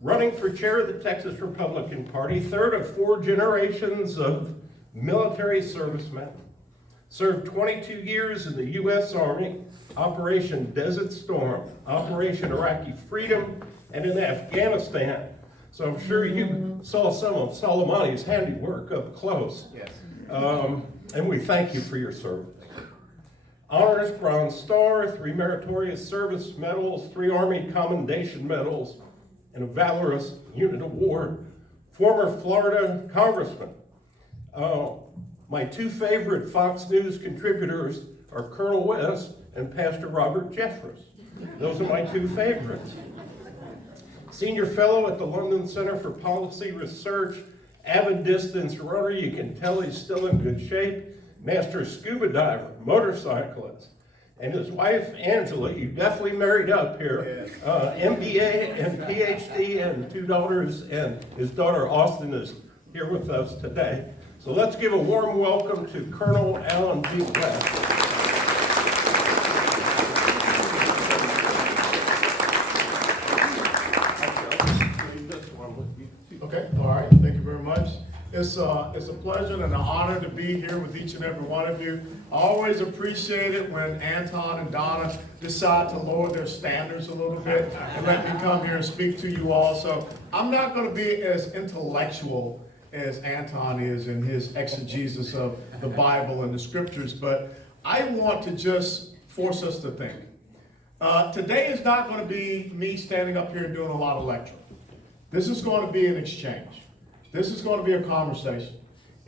running for chair of the Texas Republican Party, third of 4 generations of military servicemen. Served 22 years in the U.S. Army, Operation Desert Storm, Operation Iraqi Freedom, and in Afghanistan. So I'm sure you saw some of Soleimani's handiwork up close. Yes. And we thank you for your service. Honors, Bronze Star, 3 Meritorious Service Medals, 3 Army Commendation Medals, and a Valorous Unit Award. Former Florida Congressman. My 2 favorite Fox News contributors are Colonel West and Pastor Robert Jeffress. Those are my 2 favorites. Senior Fellow at the London Center for Policy Research, avid distance runner, you can tell he's still in good shape. Master scuba diver, motorcyclist, and his wife Angela, you definitely married up here. MBA and PhD and 2 daughters, and his daughter Austin is here with us today. So let's give a warm welcome to Colonel Alan G. West. Okay, all right, thank you very much. It's a pleasure and an honor to be here with each and every one of you. I always appreciate it when Anton and Donna decide to lower their standards a little bit and let me come here and speak to you all. So I'm not going to be as intellectual as Anton is in his exegesis of the Bible and the scriptures, but I want to just force us to think. Today is not going to be me standing up here and doing a lot of lecturing. This is going to be an exchange. This is going to be a conversation.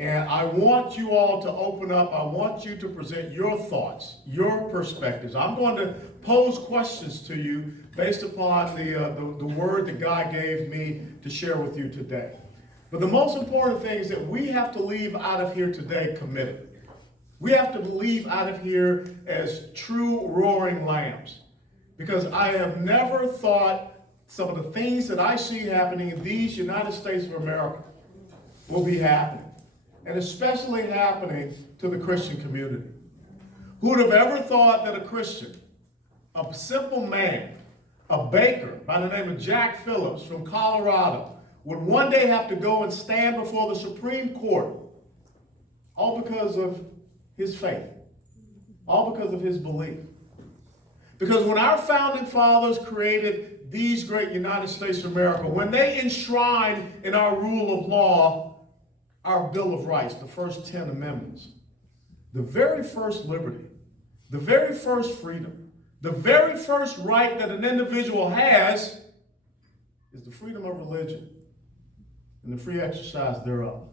And I want you all to open up. I want you to present your thoughts, your perspectives. I'm going to pose questions to you based upon the word that God gave me to share with you today. But the most important thing is that we have to leave out of here today committed. We have to leave out of here as true roaring lambs. Because I have never thought some of the things that I see happening in these United States of America will be happening. And especially happening to the Christian community. Who would have ever thought that a Christian, a simple man, a baker by the name of Jack Phillips from Colorado, would one day have to go and stand before the Supreme Court, all because of his faith, all because of his belief. Because when our founding fathers created these great United States of America, when they enshrined in our rule of law our Bill of Rights, the first 10 amendments, the very first liberty, the very first freedom, the very first right that an individual has is the freedom of religion and the free exercise thereof.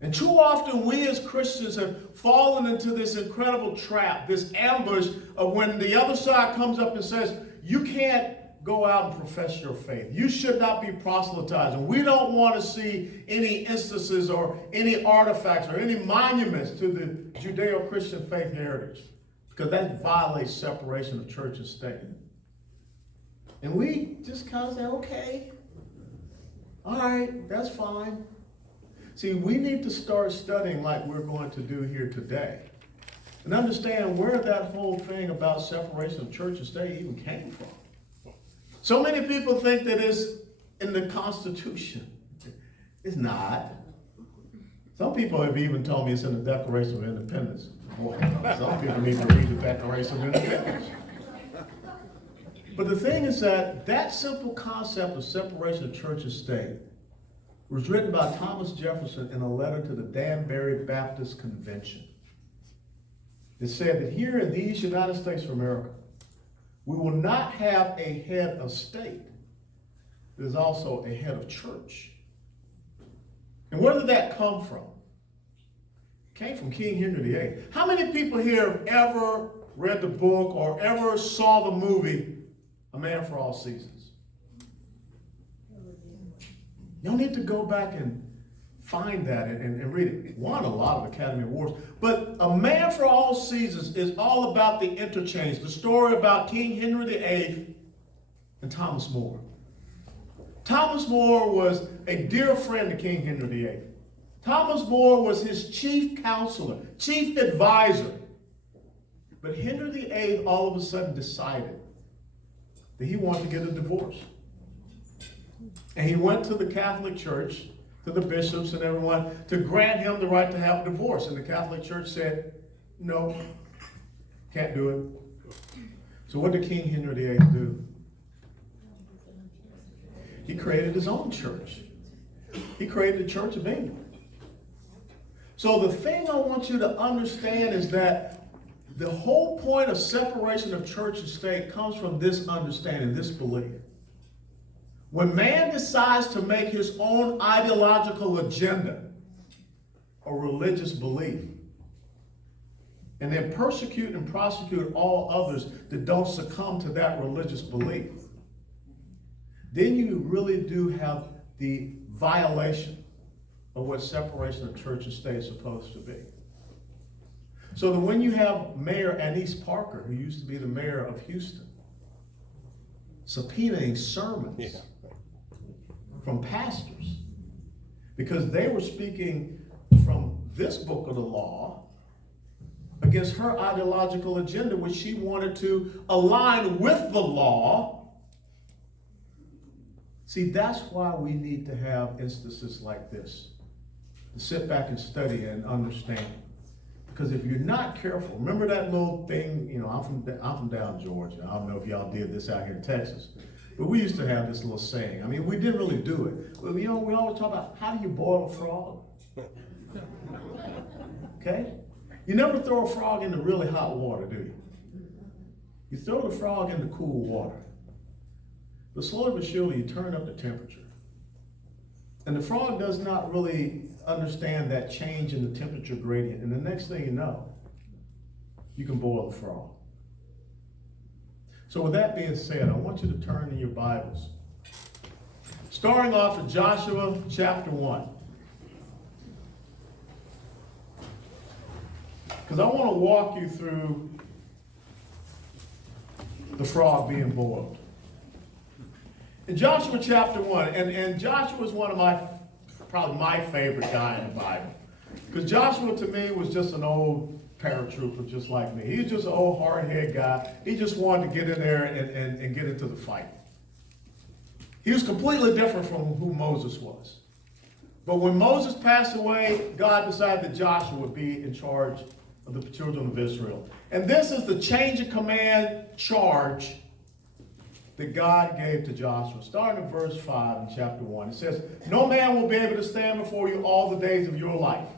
And too often we as Christians have fallen into this incredible trap, this ambush of when the other side comes up and says, you can't go out and profess your faith. You should not be proselytizing. We don't want to see any instances or any artifacts or any monuments to the Judeo-Christian faith heritage, because that violates separation of church and state. And we just kind of say, okay, all right, that's fine. See, we need to start studying like we're going to do here today and understand where that whole thing about separation of church and state even came from. So many people think that it's in the Constitution. It's not. Some people have even told me it's in the Declaration of Independence. Boy, some people need to read the Declaration of Independence. But the thing is that simple concept of separation of church and state was written by Thomas Jefferson in a letter to the Danbury Baptist Convention. It said that here in these United States of America, we will not have a head of state. There's also a head of church. And where did that come from? It came from King Henry VIII. How many people here have ever read the book or ever saw the movie A Man for All Seasons? Y'all need to go back and find that and read it. Won a lot of Academy Awards. But A Man for All Seasons is all about the interchange, the story about King Henry VIII and Thomas More. Thomas More was a dear friend to King Henry VIII. Thomas More was his chief counselor, chief advisor. But Henry VIII all of a sudden decided that he wanted to get a divorce. And he went to the Catholic Church, to the bishops and everyone, to grant him the right to have a divorce. And the Catholic Church said, no, can't do it. So what did King Henry VIII do? He created his own church. He created the Church of England. So the thing I want you to understand is that the whole point of separation of church and state comes from this understanding, this belief. When man decides to make his own ideological agenda or religious belief, and then persecute and prosecute all others that don't succumb to that religious belief, then you really do have the violation of what separation of church and state is supposed to be. So that when you have Mayor Annise Parker, who used to be the mayor of Houston, subpoenaing sermons from pastors because they were speaking from this book of the law against her ideological agenda, which she wanted to align with the law. See, that's why we need to have instances like this, to sit back and study and understand. Because if you're not careful, remember that little thing, I'm from down Georgia. I don't know if y'all did this out here in Texas, but we used to have this little saying. I mean, we didn't really do it. But we always talk about, how do you boil a frog? Okay? You never throw a frog into really hot water, do you? You throw the frog into cool water. But slowly but surely, you turn up the temperature. And the frog does not really understand that change in the temperature gradient. And the next thing you know, you can boil the frog. So with that being said, I want you to turn in your Bibles. Starting off in Joshua chapter 1. Because I want to walk you through the frog being boiled. In Joshua chapter 1, and Joshua is one of probably my favorite guy in the Bible. Because Joshua to me was just an old paratrooper just like me. He's just an old hard-headed guy. He just wanted to get in there and get into the fight. He was completely different from who Moses was. But when Moses passed away, God decided that Joshua would be in charge of the children of Israel. And this is the change of command charge that God gave to Joshua. Starting in verse 5 in chapter 1. It says, "No man will be able to stand before you all the days of your life.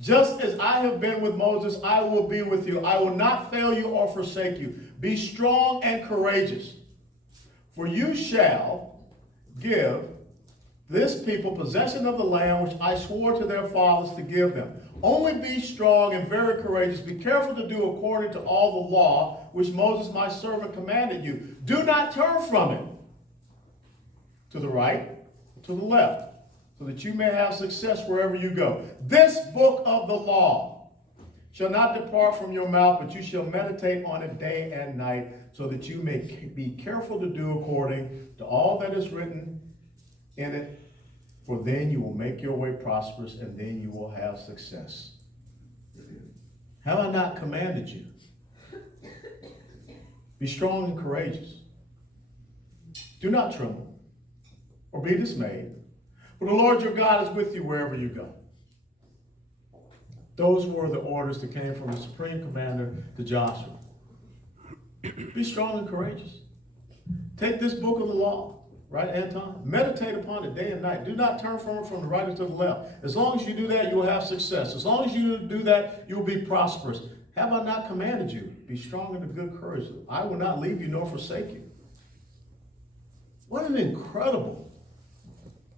Just as I have been with Moses, I will be with you. I will not fail you or forsake you. Be strong and courageous, for you shall give this people possession of the land which I swore to their fathers to give them. Only be strong and very courageous. Be careful to do according to all the law which Moses my servant commanded you. Do not turn from it to the right, to the left, so that you may have success wherever you go. This book of the law shall not depart from your mouth, but you shall meditate on it day and night, so that you may be careful to do according to all that is written in it. For then you will make your way prosperous, and then you will have success. Have I not commanded you? Be strong and courageous. Do not tremble or be dismayed, for the Lord your God is with you wherever you go." Those were the orders that came from the supreme commander to Joshua. Be strong and courageous. Take this book of the law. Right, Anton? Meditate upon it day and night. Do not turn from it from the right or to the left. As long as you do that, you will have success. As long as you do that, you will be prosperous. Have I not commanded you? Be strong and of good courage. I will not leave you nor forsake you. What an incredible.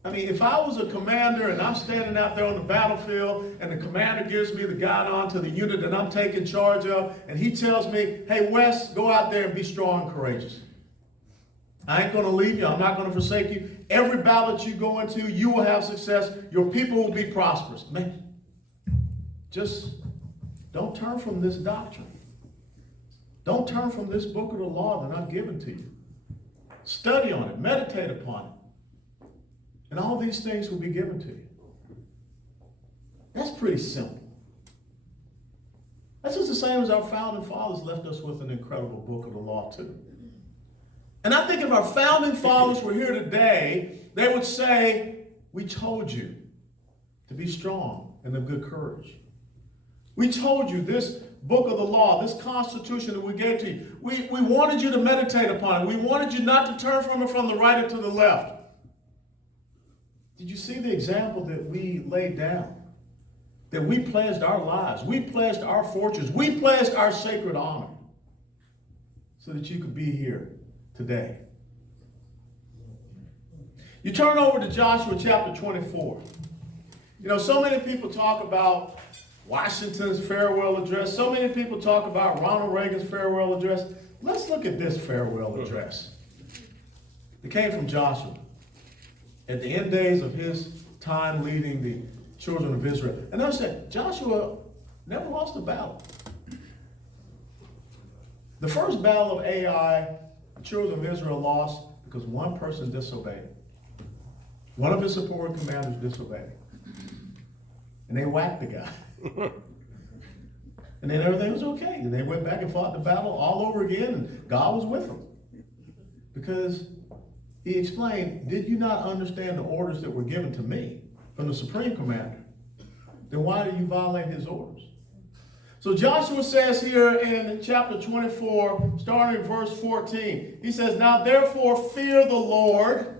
I mean, if I was a commander and I'm standing out there on the battlefield and the commander gives me the guide on to the unit that I'm taking charge of, and he tells me, "Hey, Wes, go out there and be strong and courageous. I ain't going to leave you. I'm not going to forsake you. Every battle that you go into, you will have success. Your people will be prosperous." Man, just don't turn from this doctrine. Don't turn from this book of the law that I've given to you. Study on it. Meditate upon it. And all these things will be given to you. That's pretty simple. That's just the same as our founding fathers left us with an incredible book of the law, too. And I think if our founding fathers were here today, they would say, we told you to be strong and of good courage. We told you this book of the law, this constitution that we gave to you, we wanted you to meditate upon it. We wanted you not to turn from it from the right or to the left. Did you see the example that we laid down? That we pledged our lives, we pledged our fortunes, we pledged our sacred honor so that you could be here today. You turn over to Joshua chapter 24. You know, so many people talk about Washington's farewell address. So many people talk about Ronald Reagan's farewell address. Let's look at this farewell address. It came from Joshua at the end days of his time leading the children of Israel. And notice that Joshua never lost a battle. The first battle of Ai, the children of Israel lost because one person disobeyed. One of his supporting commanders disobeyed. And they whacked the guy. And then everything was okay. And they went back and fought the battle all over again, and God was with them. Because he explained, did you not understand the orders that were given to me from the supreme commander? Then why do you violate his orders? So Joshua says here in chapter 24, starting in verse 14, he says, now therefore fear the Lord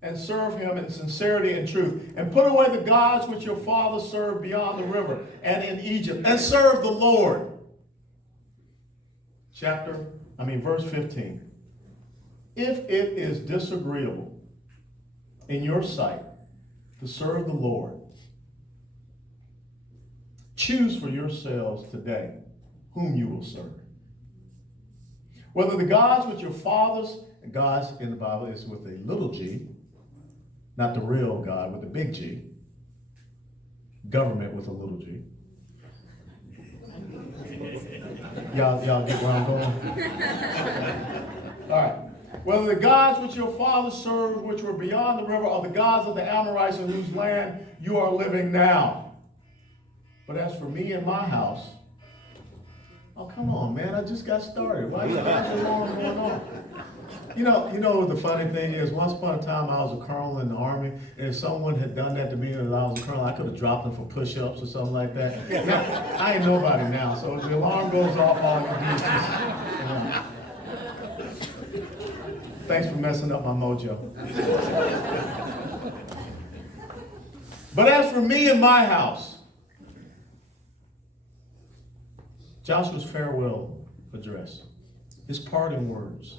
and serve him in sincerity and truth, and put away the gods which your fathers served beyond the river and in Egypt, and serve the Lord. Verse 15. If it is disagreeable in your sight to serve the Lord, choose for yourselves today whom you will serve. Whether the gods which your fathers, and gods in the Bible is with a little g, not the real God with a big G, government with a little g. Y'all get where I'm going? All right. Whether the gods which your fathers served, which were beyond the river, are the gods of the Amorites in whose land you are living now. But as for me and my house, oh, come on, man, I just got started. Why is so long going on? You know the funny thing is, once upon a time I was a colonel in the Army, and if someone had done that to me when I was a colonel, I could have dropped them for push-ups or something like that. Now, I ain't nobody now, so if the alarm goes off, all you do is just, thanks for messing up my mojo. But as for me and my house, Joshua's farewell address, his parting words.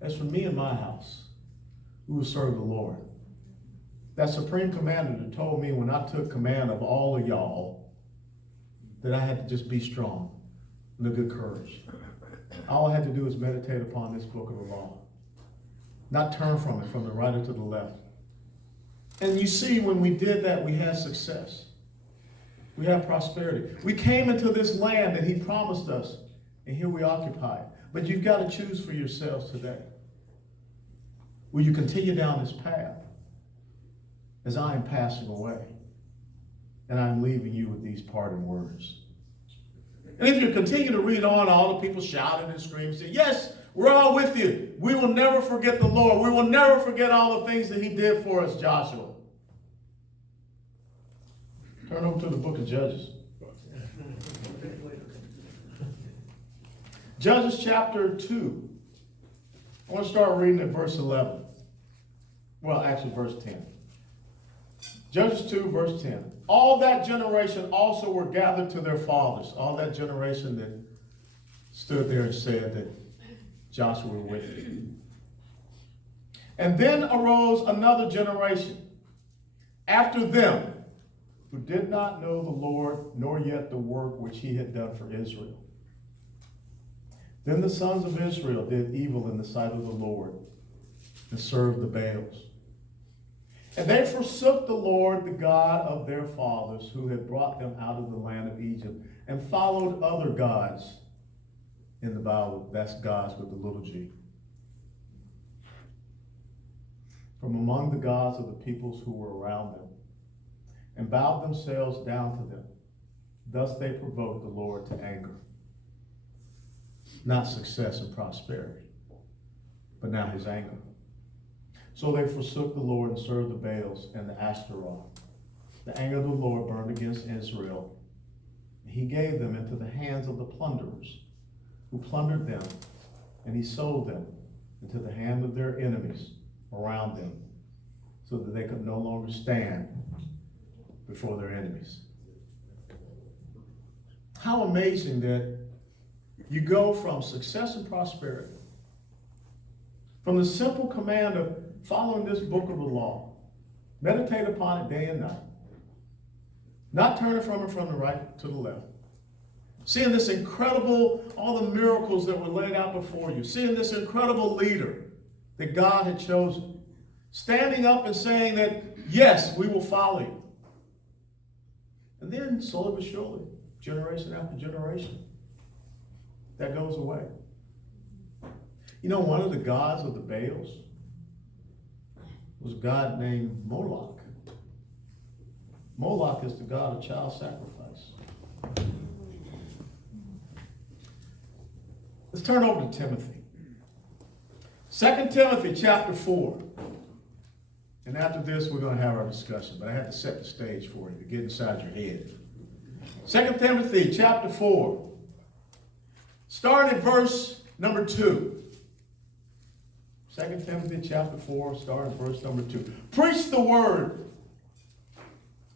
As for me and my house, we will serve the Lord. That supreme commander that told me when I took command of all of y'all that I had to just be strong and of good courage. All I had to do was meditate upon this book of the law. Not turn from it, from the right or to the left. And you see, when we did that, we had success. We had prosperity. We came into this land that he promised us, and here we occupy it. But you've got to choose for yourselves today. Will you continue down this path as I am passing away and I'm leaving you with these parting words? And if you continue to read on, all the people shouting and screaming, say, yes, we're all with you. We will never forget the Lord. We will never forget all the things that he did for us, Joshua. Turn over to the book of Judges. Judges chapter 2. I want to start reading at verse 11. Well, actually verse 10. Judges 2, verse 10. All that generation also were gathered to their fathers. All that generation that stood there and said that Joshua was with you. And then arose another generation after them who did not know the Lord, nor yet the work which he had done for Israel. Then the sons of Israel did evil in the sight of the Lord and served the Baals. And they forsook the Lord, the God of their fathers, who had brought them out of the land of Egypt, and followed other gods in the Bible. That's gods with the little g. From among the gods of the peoples who were around them, and bowed themselves down to them. Thus they provoked the Lord to anger. Not success and prosperity. but now his anger. So they forsook the Lord and served the Baals and the Ashtaroth. The anger of the Lord burned against Israel. He gave them into the hands of the plunderers, who plundered them, and he sold them into the hand of their enemies around them, so that they could no longer stand before their enemies. How amazing that you go from success and prosperity, from the simple command of following this book of the law, meditate upon it day and night, not turning from it from the right to the left, seeing this incredible, all the miracles that were laid out before you, seeing this incredible leader that God had chosen, standing up and saying that, yes, we will follow you. And then, slowly but surely, generation after generation, that goes away. You know, one of the gods of the Baals was a god named Moloch. Moloch is the god of child sacrifice. Let's turn over to Timothy. 2 Timothy chapter 4. And after this, we're going to have our discussion, but I had to set the stage for you to get inside your head. 2 Timothy chapter 4. Start at verse number 2. 2 Timothy chapter 4, start at verse number 2. Preach the word.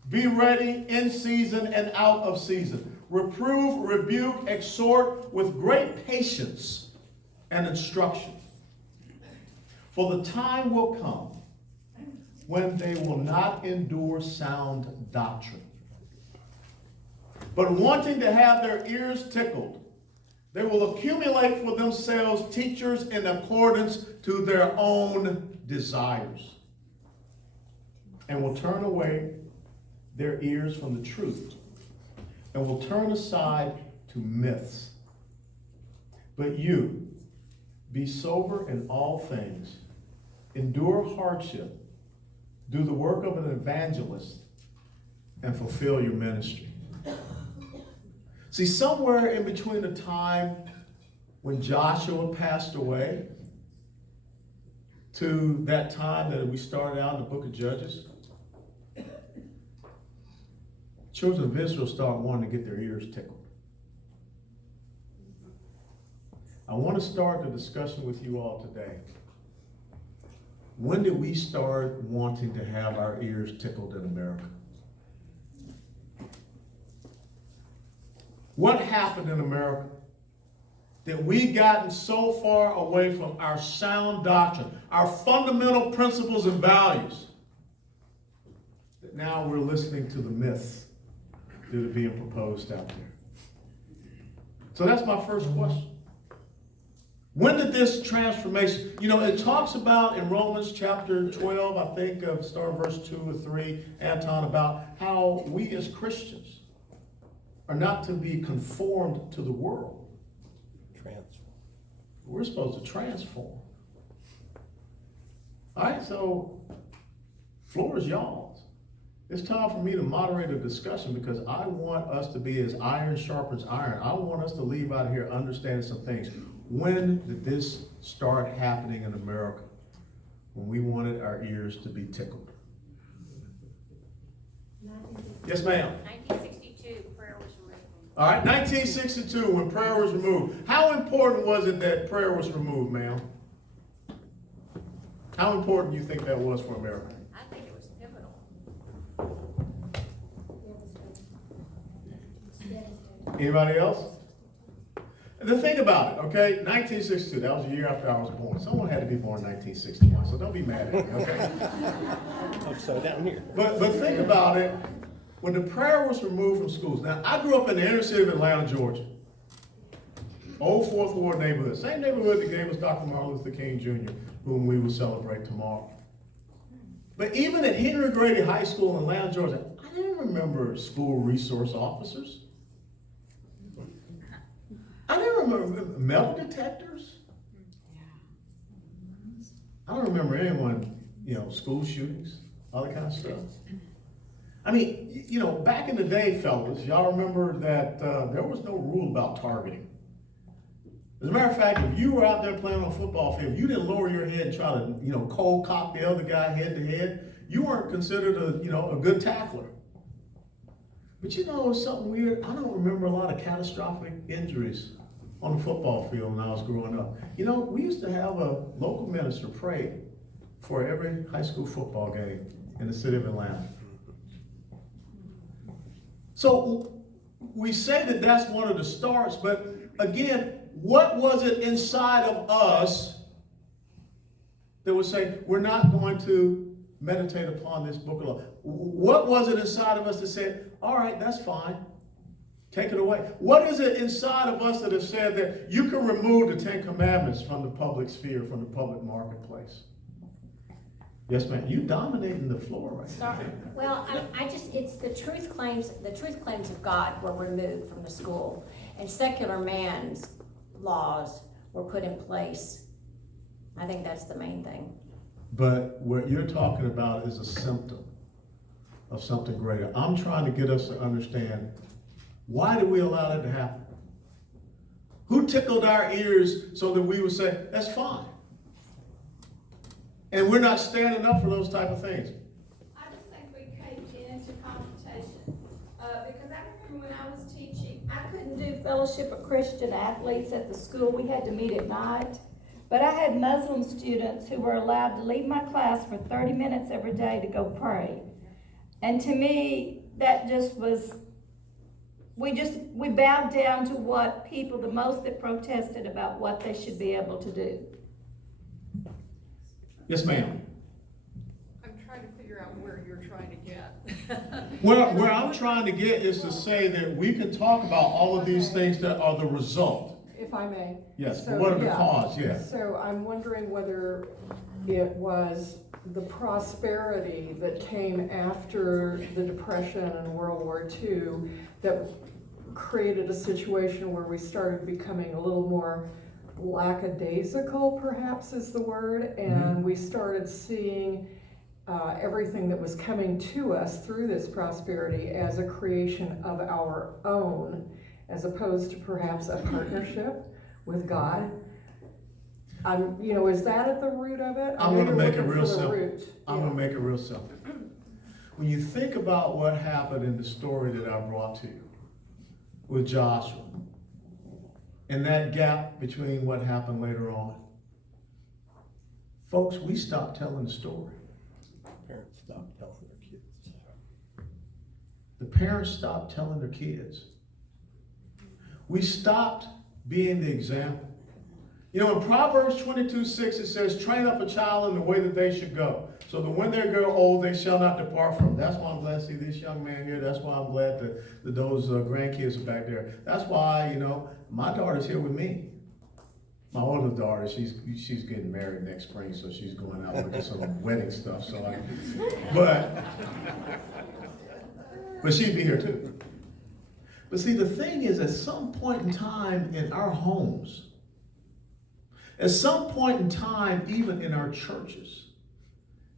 Be ready in season and out of season. Reprove, rebuke, exhort with great patience and instruction. For the time will come when they will not endure sound doctrine, but wanting to have their ears tickled, they will accumulate for themselves teachers in accordance to their own desires, and will turn away their ears from the truth, and will turn aside to myths. But you, be sober in all things, endure hardship, do the work of an evangelist, and fulfill your ministry. See, somewhere in between the time when Joshua passed away to that time that we started out in the book of Judges, children of Israel started wanting to get their ears tickled. I want to start the discussion with you all today. When did we start wanting to have our ears tickled in America? What happened in America that we've gotten so far away from our sound doctrine, our fundamental principles and values, that now we're listening to the myths that are being proposed out there? So that's my first question. When did this transformation, it talks about in Romans chapter 12, I think, start verse 2 or 3, Anton, about how we as Christians are not to be conformed to the world. We're supposed to transform. All right, so floor is y'all's. It's time for me to moderate a discussion because I want us to be as iron sharpens iron. I want us to leave out of here understanding some things. When did this start happening in America? When we wanted our ears to be tickled. Yes, ma'am. 1962, prayer was removed. All right, 1962, when prayer was removed. How important was it that prayer was removed, ma'am? How important do you think that was for America? I think it was pivotal. Anybody else? The thing about it, okay, 1962, that was the year after I was born. Someone had to be born in 1961, so don't be mad at me, okay? Upside down here. But think about it, when the prayer was removed from schools. Now, I grew up in the inner city of Atlanta, Georgia. Old Fourth Ward neighborhood. Same neighborhood that gave us Dr. Martin Luther King Jr., whom we will celebrate tomorrow. But even at Henry Grady High School in Atlanta, Georgia, I didn't remember school resource officers. I didn't remember metal detectors. I don't remember anyone, school shootings, all that kind of stuff. I mean, back in the day, fellas, y'all remember that there was no rule about targeting. As a matter of fact, if you were out there playing on a football field, you didn't lower your head and try to, cold cock the other guy head to head, you weren't considered a good tackler. But something weird, I don't remember a lot of catastrophic injuries on the football field when I was growing up. We used to have a local minister pray for every high school football game in the city of Atlanta. So we say that that's one of the starts, but again, what was it inside of us that would say, we're not going to meditate upon this book of law? What was it inside of us that said, all right, that's fine, take it away? What is it inside of us that has said that you can remove the 10 Commandments from the public sphere, from the public marketplace? Yes, ma'am. You dominating the floor right now. Sorry. Well, it's the truth claims of God were removed from the school, and secular man's laws were put in place. I think that's the main thing. But what you're talking about is a symptom of something greater. I'm trying to get us to understand, why did we allow that to happen? Who tickled our ears so that we would say, that's fine? And we're not standing up for those type of things. I just think we caved into confrontation. Because I remember when I was teaching, I couldn't do Fellowship of Christian Athletes at the school. We had to meet at night. But I had Muslim students who were allowed to leave my class for 30 minutes every day to go pray. And to me, that just was, we bowed down to what people, the most that protested about what they should be able to do. Yes, ma'am. I'm trying to figure out where you're trying to get. Well, where I'm trying to get is to say that we can talk about all of these things that are the result. If I may. Yes, So, what are the yeah. cause? Yeah. So I'm wondering whether it was the prosperity that came after the Depression and World War II that created a situation where we started becoming a little more lackadaisical, perhaps is the word, and we started seeing everything that was coming to us through this prosperity as a creation of our own, as opposed to perhaps a partnership with God. Is that at the root of it? I'm going to make it real simple. I'm Yeah. going to make it real simple. When you think about what happened in the story that I brought to you with Joshua, and that gap between what happened later on, folks, we stopped telling the story. Parents stop telling their kids. The parents stopped telling their kids. We stopped being the example. In Proverbs 22:6, it says, train up a child in the way that they should go, so that when they grow old, they shall not depart from. That's why I'm glad to see this young man here. That's why I'm glad that those grandkids are back there. That's why, my daughter's here with me. My older daughter, she's getting married next spring, so she's going out with some wedding stuff. But she'd be here too. But see, the thing is, at some point in time in our homes, at some point in time, even in our churches,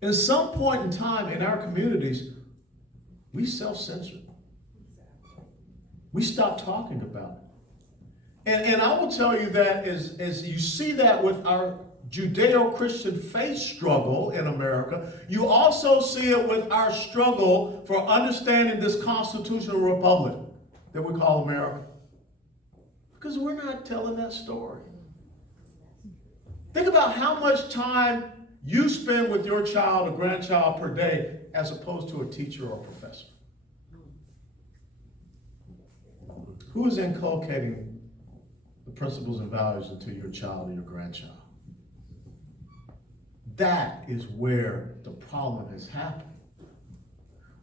at some point in time in our communities, we self-censor. We stop talking about it. And I will tell you that as you see that with our Judeo-Christian faith struggle in America, you also see it with our struggle for understanding this constitutional republic that we call America. Because we're not telling that story. Think about how much time you spend with your child or grandchild per day as opposed to a teacher or professor. Who is inculcating the principles and values into your child or your grandchild? That is where the problem has happened.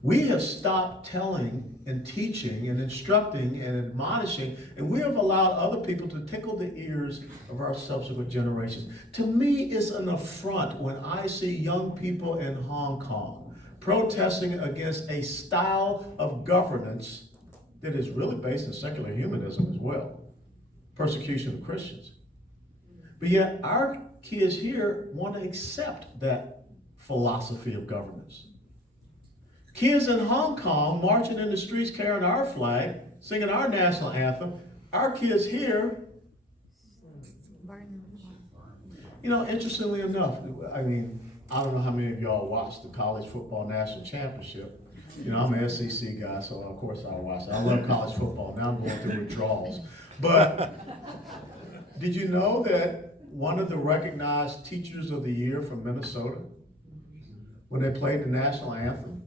We have stopped telling and teaching and instructing and admonishing, and we have allowed other people to tickle the ears of our subsequent generations. To me, it's an affront when I see young people in Hong Kong protesting against a style of governance that is really based in secular humanism as well, persecution of Christians. But yet our kids here want to accept that philosophy of governance. Kids in Hong Kong marching in the streets carrying our flag, singing our national anthem. Our kids here You know, interestingly enough, I mean, I don't know how many of y'all watched the College Football National Championship. You know, I'm an SEC guy, so of course I watch it. I love college football. Now I'm going through withdrawals. But did you know that one of the recognized teachers of the year from Minnesota, when they played the national anthem,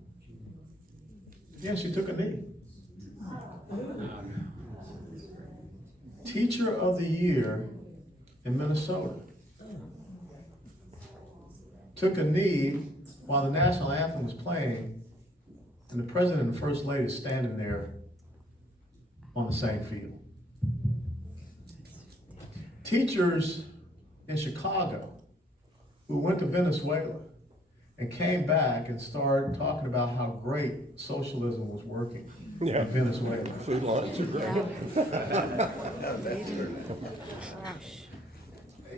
yeah, she took a knee. Teacher of the year in Minnesota took a knee while the national anthem was playing, and the president and the first lady standing there on the same field. Teachers in Chicago who went to Venezuela and came back and started talking about how great socialism was working in Venezuela. Food lines are great.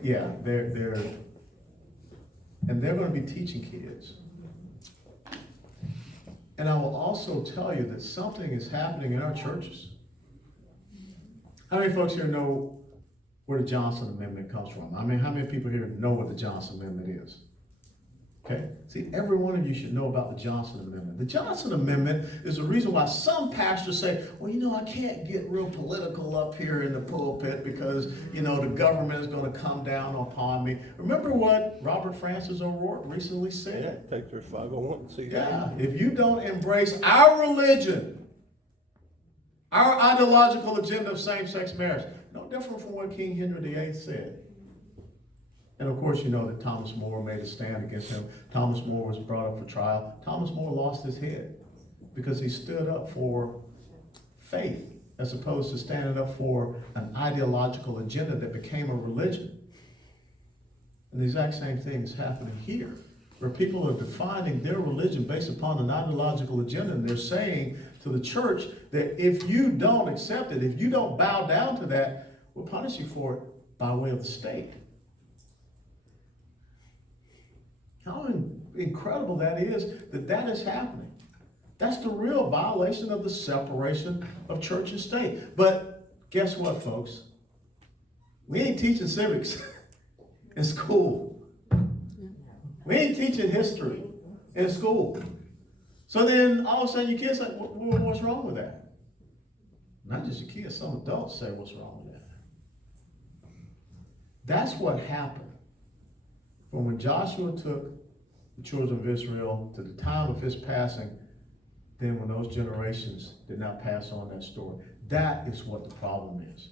Yeah, they're going to be teaching kids. And I will also tell you that something is happening in our churches. How many folks here know where the Johnson Amendment comes from? I mean, how many people here know what the Johnson Amendment is? Okay? See, every one of you should know about the Johnson Amendment. The Johnson Amendment is the reason why some pastors say, well, you know, I can't get real political up here in the pulpit because, you know, the government is going to come down upon me. Remember what Robert Francis O'Rourke recently said? Yeah, take their 501c. Yeah, if you don't embrace our religion, our ideological agenda of same-sex marriage, no different from what King Henry VIII said. And of course, you know that Thomas More made a stand against him. Thomas More was brought up for trial. Thomas More lost his head because he stood up for faith as opposed to standing up for an ideological agenda that became a religion. And the exact same thing is happening here, where people are defining their religion based upon an ideological agenda, and they're saying to the church that if you don't accept it, if you don't bow down to that, we'll punish you for it by way of the state. How incredible that is that is happening. That's the real violation of the separation of church and state. But guess what, folks? We ain't teaching civics in school. We ain't teaching history in school. So then all of a sudden your kids say, what's wrong with that? Not just your kids, some adults say, what's wrong with that? That's what happened from when Joshua took the children of Israel to the time of his passing, then when those generations did not pass on that story. That is what the problem is.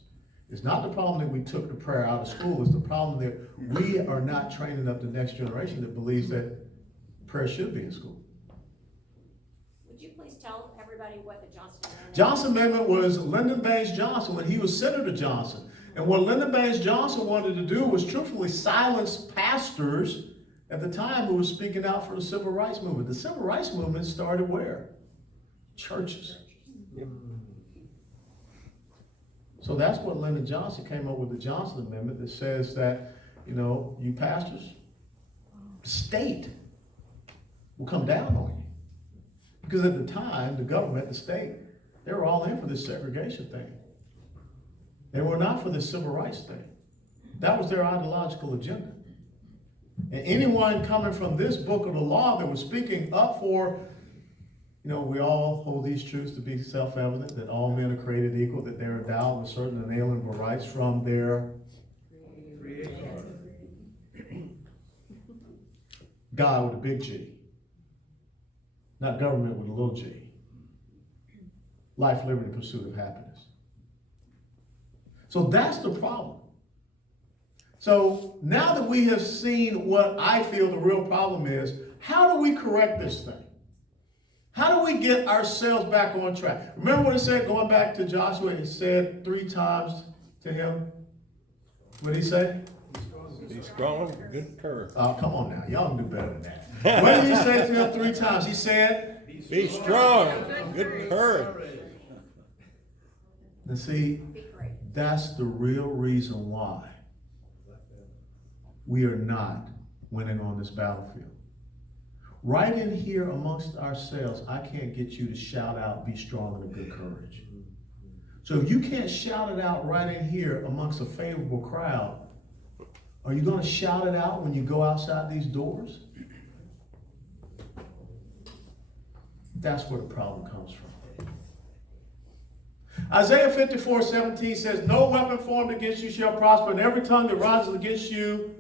It's not the problem that we took the prayer out of school, it's the problem that we are not training up the next generation that believes that prayer should be in school. Would you please tell everybody what the Johnson Amendment is? Johnson Amendment was Lyndon Baines Johnson when he was Senator Johnson. And what Lyndon Baines Johnson wanted to do was truthfully silence pastors at the time who were speaking out for the civil rights movement. The civil rights movement started where? Churches. So that's what Lyndon Johnson came up with, the Johnson Amendment, that says that, you know, you pastors, the state will come down on you. Because at the time, the government, the state, they were all in for this segregation thing. They were not for the civil rights thing. That was their ideological agenda. And anyone coming from this book of the law that was speaking up for, you know, we all hold these truths to be self-evident, that all men are created equal, that they're endowed with certain inalienable rights from their Creator. God with a big G. Not government with a little g. Life, liberty, pursuit of happiness. So that's the problem. So now that we have seen what I feel the real problem is, how do we correct this thing? How do we get ourselves back on track? Remember what it said, going back to Joshua, it said 3 times to him? What did he say? Be strong, good courage. Oh, come on now. Y'all can do better than that. What did he say to him 3 times? He said, Be strong, good courage. and see, Be great. that's the real reason why we are not winning on this battlefield. Right in here amongst ourselves, I can't get you to shout out, be strong and of good courage. So if you can't shout it out right in here amongst a favorable crowd, Are you going to shout it out when you go outside these doors? That's where the problem comes from. Isaiah 54:17 says, no weapon formed against you shall prosper, and every tongue that rises against you,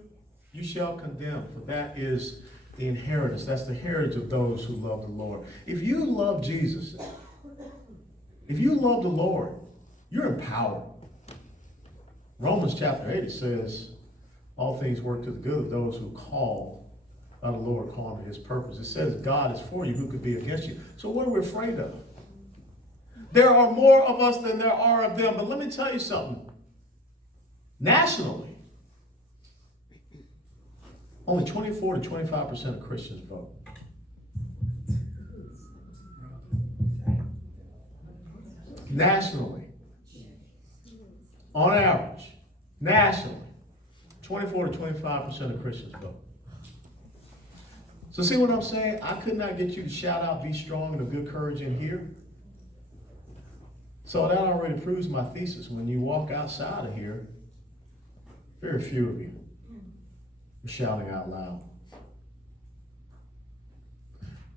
you shall condemn. For that is the inheritance. That's the heritage of those who love the Lord. If you love Jesus, if you love the Lord, you're empowered. Romans chapter 8 says, all things work to the good of those who call on the Lord, according to his purpose. It says God is for you, who could be against you? So what are we afraid of? There are more of us than there are of them. But let me tell you something. Nationally, only 24 to 25% of Christians vote. Nationally, on average, nationally, 24 to 25% of Christians vote. So see what I'm saying? I could not get you to shout out, be strong, and of good courage in here. So that already proves my thesis. When you walk outside of here, very few of you are shouting out loud.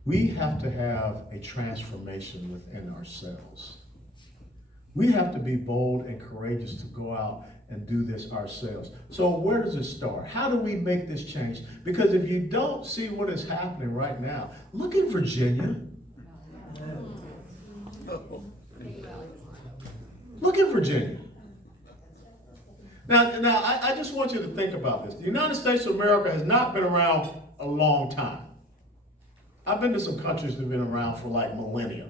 We have to have a transformation within ourselves. We have to be bold and courageous to go out and do this ourselves. So where does it start? How do we make this change? Because if you don't see what is happening right now, look at Virginia. Look at Virginia. Now, I just want you to think about this. The United States of America has not been around a long time. I've been to some countries that have been around for like millennia.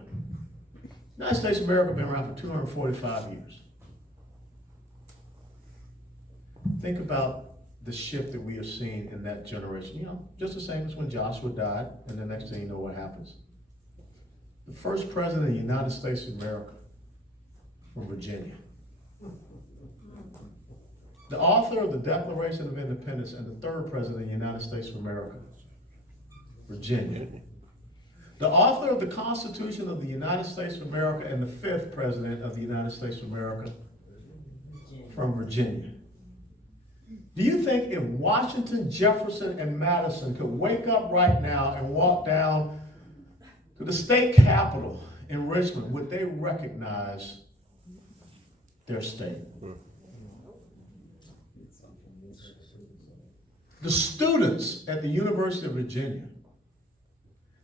The United States of America has been around for 245 years. Think about the shift that we have seen in that generation. You know, just the same as when Joshua died, and the next thing you know what happens. The first president of the United States of America from Virginia. The author of the Declaration of Independence and the third president of the United States of America, Virginia. The author of the Constitution of the United States of America and the fifth president of the United States of America, from Virginia. Do you think if Washington, Jefferson, and Madison could wake up right now and walk down to the state capitol in Richmond, would they recognize their state? The students at the University of Virginia,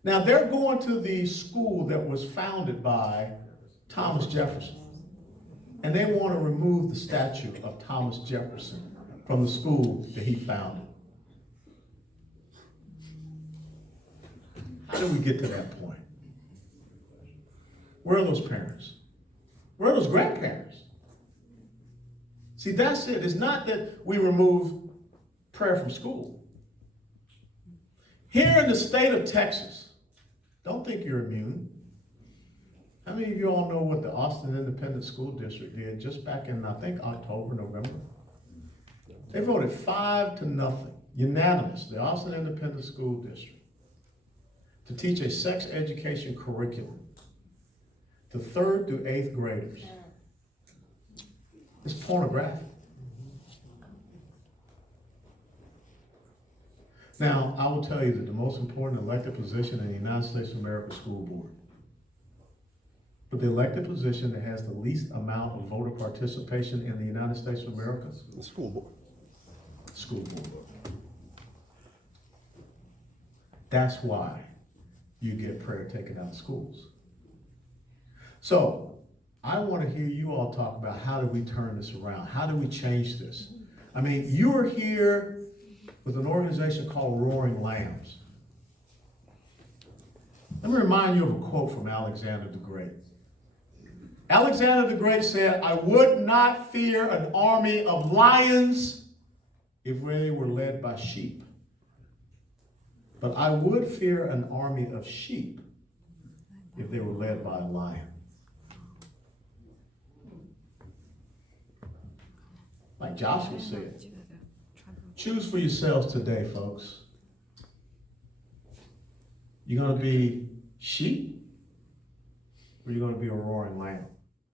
now they're going to the school that was founded by Thomas Jefferson, and they want to remove the statue of Thomas Jefferson from the school that he founded. How did we get to that point? Where are those parents? Where are those grandparents? See, that's it. It's not that we remove prayer from school. Here in the state of Texas, don't think you're immune. How many of you all know what the Austin Independent School District did just back in, I think, October, November? They voted 5-0, unanimous, the Austin Independent School District, to teach a sex education curriculum to 3rd through 8th graders. It's pornographic. Now, I will tell you that the most important elected position in the United States of America is school board. But the elected position that has the least amount of voter participation in the United States of America? The school board. School board. That's why you get prayer taken out of schools. So, I want to hear you all talk about how do we turn this around? How do we change this? I mean, you are here with an organization called Roaring Lambs. Let me remind you of a quote from Alexander the Great. Alexander the Great said, "I would not fear an army of lions if they were led by sheep, but I would fear an army of sheep if they were led by a lion." Like Joshua said, choose for yourselves today, folks. You're going to be sheep, or you're going to be a roaring lamb?